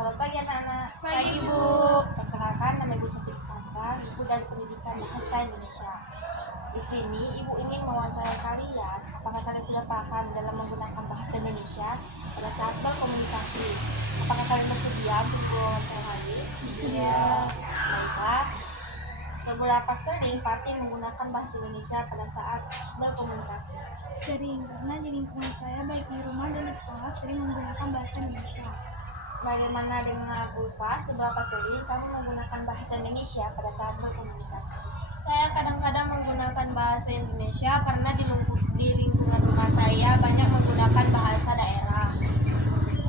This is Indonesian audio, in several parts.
Selamat pagi anak-anak. Pagi, Bu. Perkenalkan, nama Ibu Sofi Sukanta, Ibu dari Pendidikan Bahasa Indonesia. Di sini Ibu ingin mewawancarai kalian. Apakah kalian sudah paham dalam menggunakan bahasa Indonesia pada saat berkomunikasi? Apakah kalian bersedia untuk diwawancara? Bersedia. Baiklah. Seberapa sering Fatih menggunakan bahasa Indonesia pada saat berkomunikasi? Sering, karena di lingkungan saya baik di rumah dan di sekolah sering menggunakan bahasa Indonesia. Bagaimana dengan Ulfa? Seberapa sering kamu menggunakan bahasa Indonesia pada saat berkomunikasi? Saya kadang-kadang menggunakan bahasa Indonesia karena di lingkungan rumah saya banyak menggunakan bahasa daerah.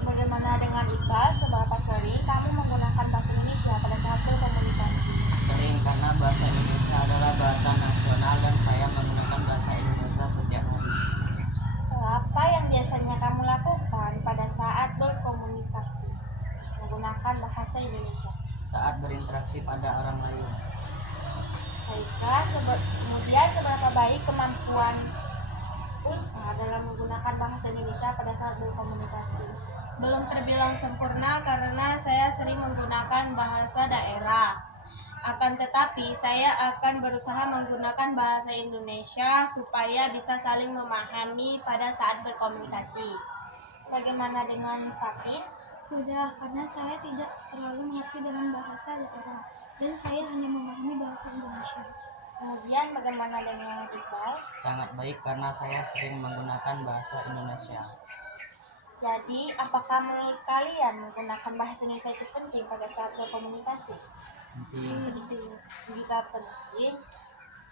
Bagaimana dengan Iqbal? Seberapa sering kamu menggunakan bahasa Indonesia pada saat berkomunikasi? Sering, karena bahasa Indonesia adalah bahasa nasional dan saya menggunakan bahasa Indonesia setiap hari. Apa yang biasanya kamu lakukan pada saat berkomunikasi menggunakan bahasa Indonesia? Saat berinteraksi pada orang lain. Baiklah, kemudian seberapa baik kemampuan Ulfa dalam menggunakan bahasa Indonesia pada saat berkomunikasi? Belum terbilang sempurna karena saya sering menggunakan bahasa daerah. Akan tetapi, saya akan berusaha menggunakan bahasa Indonesia supaya bisa saling memahami pada saat berkomunikasi. Bagaimana dengan Fatih? Sudah, karena saya tidak terlalu mengerti dalam bahasa daerah dan saya hanya memahami bahasa Indonesia. Kemudian bagaimana dengan Iqbal? Sangat baik karena saya sering menggunakan bahasa Indonesia. Jadi, apakah menurut kalian menggunakan bahasa Indonesia itu penting pada saat berkomunikasi? Penting. Jika penting,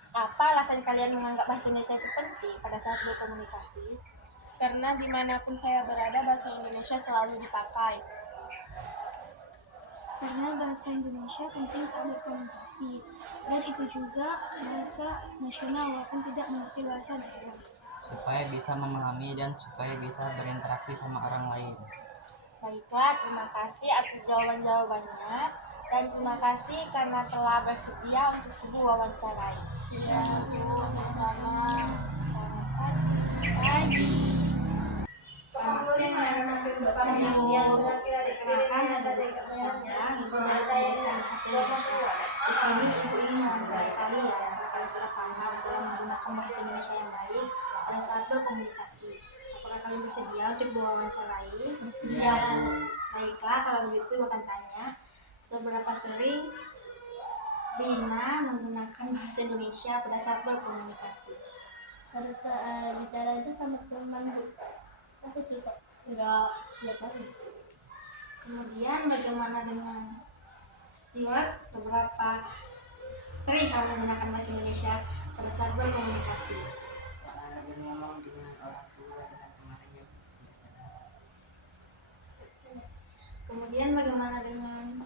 apa alasan kalian menganggap bahasa Indonesia itu penting pada saat berkomunikasi? Karena dimanapun saya berada, bahasa Indonesia selalu dipakai. Karena bahasa Indonesia penting saat berkomunikasi, dan itu juga bahasa nasional walaupun tidak mengerti bahasa daerah. Supaya bisa memahami dan supaya bisa berinteraksi sama orang lain. Baiklah, terima kasih atas jawaban-jawabannya dan terima kasih karena telah bersedia untuk Ibu wawancarai. Ya, sama-sama. Selamat Pagi. Selamat siang anak-anak. Perkenalkan, nama Ibu Sukanta, Ibu dari Pendidikan Bahasa Indonesia. Di sini Ibu ingin mewawancarai kalian apakah kalian sudah paham dalam menggunakan bahasa Indonesia yang baik pada saat berkomunikasi. Apakah kalian bersedia untuk diwawancarai? Bersedia. Baiklah, kalau begitu Ibu akan tanya, seberapa sering Rina menggunakan bahasa Indonesia pada saat berkomunikasi? Pada saat bicara itu sama teman, Bu. Aku tutup. Enggak setiap hari. Kemudian bagaimana dengan Stewart? Seberapa sering kamu menggunakan bahasa Indonesia pada saat berkomunikasi? Saat berngomong dengan orang tua, dengan temannya. Kemudian bagaimana dengan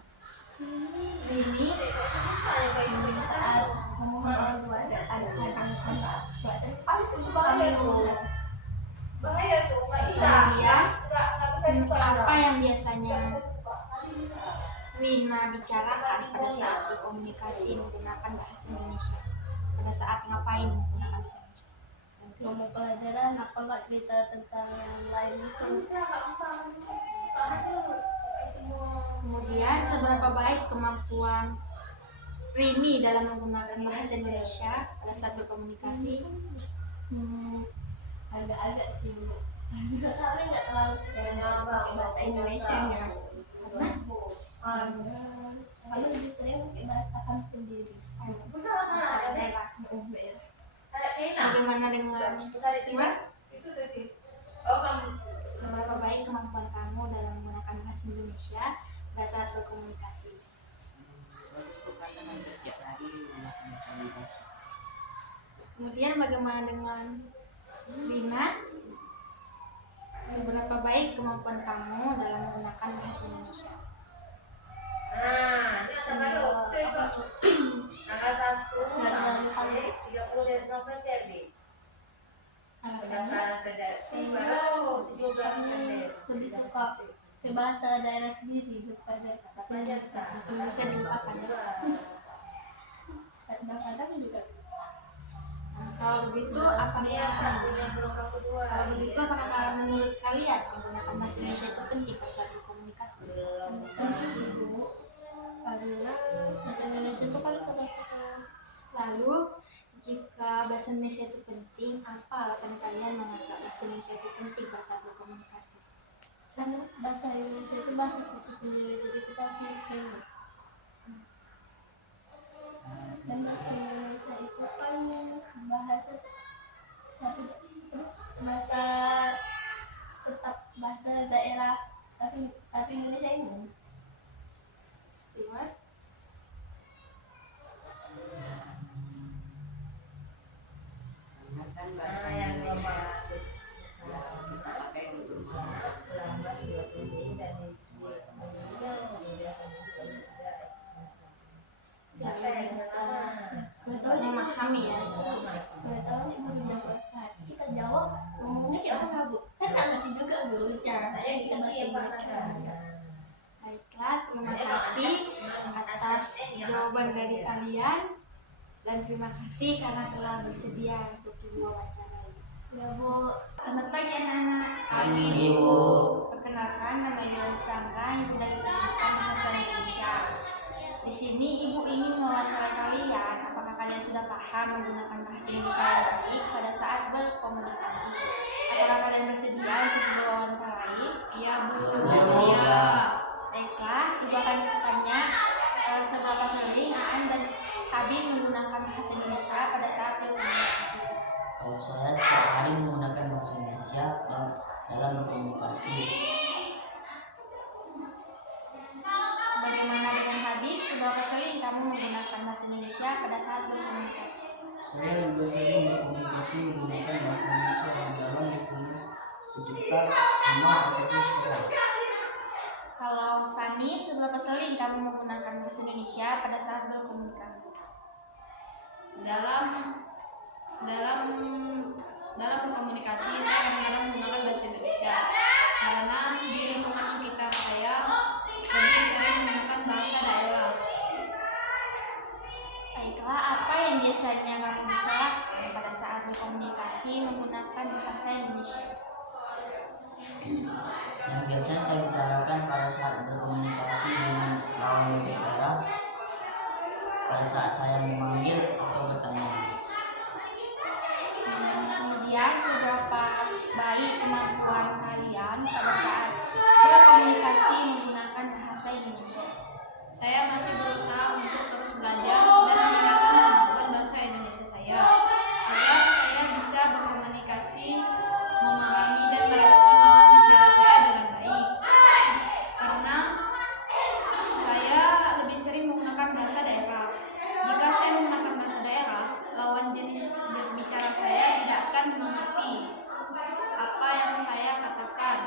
Rini? Saat ngomong dengan orang tua, kemudian apa yang biasanya Rina bicarakan pada saat berkomunikasi menggunakan bahasa Indonesia? Pada saat ngapain menggunakan bahasa Indonesia? Ngomong pelajaran, apalah cerita tentang yang lain itu. Kemudian seberapa baik kemampuan Rini dalam menggunakan bahasa Indonesia pada saat berkomunikasi? Agak-agak sih, Bu. Tapi nggak terlalu sering pakai bahasa Indonesia ya. Kami lebih sering pakai bahasa kami sendiri. Bahasa daerah. Bagaimana dengan Stewart? Seberapa baik kemampuan kamu dalam menggunakan bahasa Indonesia pada saat berkomunikasi? Bukan dengan setiap hari menggunakan bahasa Indonesia. Kemudian bagaimana dengan Rina? Seberapa baik kemampuan kamu dalam menggunakan bahasa Indonesia? Lebih suka ke bahasa daerah sendiri daripada Bisa dilupakan. kadang-kadang juga. Kalau begitu, apakah menurut kalian menggunakan bahasa Indonesia itu penting pada saat berkomunikasi? berkomunikasi. Tentu sih Bu, karena bahasa Indonesia itu kan salah satu. Lalu, jika bahasa Indonesia itu penting, apa alasan kalian menganggap bahasa Indonesia itu penting pada saat berkomunikasi? Karena bahasa Indonesia itu bahasa kita sendiri, jadi kita harus mengerti. Dan bahasa Indonesia itu kan bahasa satu bahasa tetap bahasa daerah satu Indonesia ini. Stewart? Karena kan bahasa Indonesia kita pakai untuk melamar buat ini dan buat teman-teman Memahami ya. Pengetahuan ibu dunia bahasa. Kita jawab ngomongnya kayak orang Bu. Kan nggak ngerti juga gurunya. Kayak kita bahasa Indonesia. Baiklah, terima kasih atas jawaban dari kalian dan terima kasih karena telah bersedia untuk diwawancara. Ya Bu. Selamat pagi anak-anak. Pagi, Ibu. Perkenalkan, nama Ibu Stangga yang sudah pendidikan bahasa Indonesia. Di sini Ibu ingin mewawancarai kalian. Apakah kalian sudah paham menggunakan bahasa Indonesia yang baik pada saat berkomunikasi? Apakah kalian bersedia untuk diwawancarai? Iya Bu. Bersedia. Baiklah, Ibu akan bertanya seberapa sering Aan dan Habib menggunakan bahasa Indonesia pada saat berkomunikasi. Kalau saya setiap hari menggunakan bahasa Indonesia dan dalam berkomunikasi. Bagaimana dengan Habib? Seberapa sering kamu menggunakan bahasa Indonesia pada saat berkomunikasi? Saya juga sering berkomunikasi menggunakan bahasa Indonesia dalam lingkungan sekitar rumah ataupun sekolah. Kalau Sani, seberapa sering kamu menggunakan bahasa Indonesia pada saat berkomunikasi? Dalam berkomunikasi saya kadang-kadang menggunakan bahasa Indonesia karena di lingkungan sekitar saya lebih sering menggunakan bahasa daerah. Baiklah, apa yang biasanya kamu bicarakan pada saat berkomunikasi menggunakan bahasa Indonesia? Yang biasanya saya bicarakan pada saat berkomunikasi dengan lawan berbicara, pada saat saya memanggil atau bertanya. Kemudian seberapa baik kemampuan kalian pada saat berkomunikasi menggunakan bahasa Indonesia? Saya masih berusaha untuk terus belajar dan meningkatkan kemampuan bahasa Indonesia saya agar saya bisa berkomunikasi, memahami dan merespon lawan bicara saya dengan baik. Karena saya lebih sering menggunakan bahasa daerah. Jika saya menggunakan bahasa daerah, lawan jenis berbicara saya tidak akan mengerti apa yang saya katakan.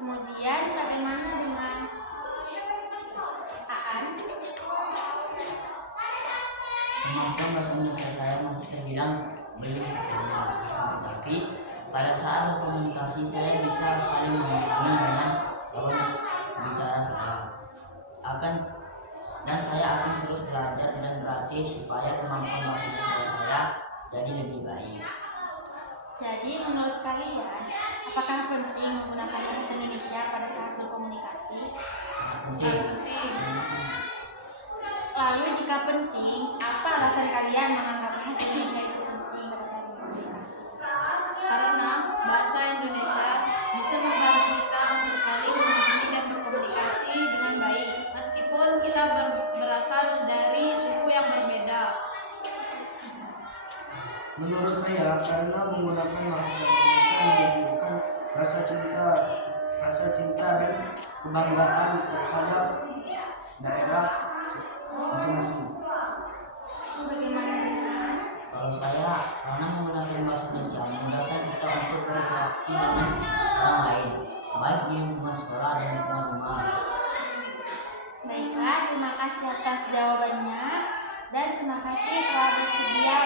Kemudian bagaimana dengan Aan? Kemampuan bahasa Indonesia saya masih terbilang belum sempurna, akan tetapi pada saat berkomunikasi saya bisa saling memahami dengan lawan bicara saya. Saya akan terus belajar dan berlatih supaya kemampuan bahasa Indonesia saya jadi lebih baik. Jadi menurut kalian, apakah penting menggunakan bahasa Indonesia pada saat berkomunikasi? Sangat penting. Lalu jika penting, apa alasan kalian menganggap bahasa Indonesia itu penting pada saat berkomunikasi? Karena bahasa Indonesia bisa membantu kita untuk saling memahami dan berkomunikasi dengan baik, meskipun kita berasal dari suku yang berbeda. Menurut saya, karena menggunakan bahasa Indonesia menunjukkan rasa cinta dan kebanggaan terhadap daerah masing-masing. Bagaimana dengan Kalau saya, karena menggunakan bahasa Indonesia memudahkan kita untuk berinteraksi dengan orang lain, baik di lingkungan sekolah dan lingkungan rumah. Baiklah, terima kasih atas jawabannya dan terima kasih telah bersedia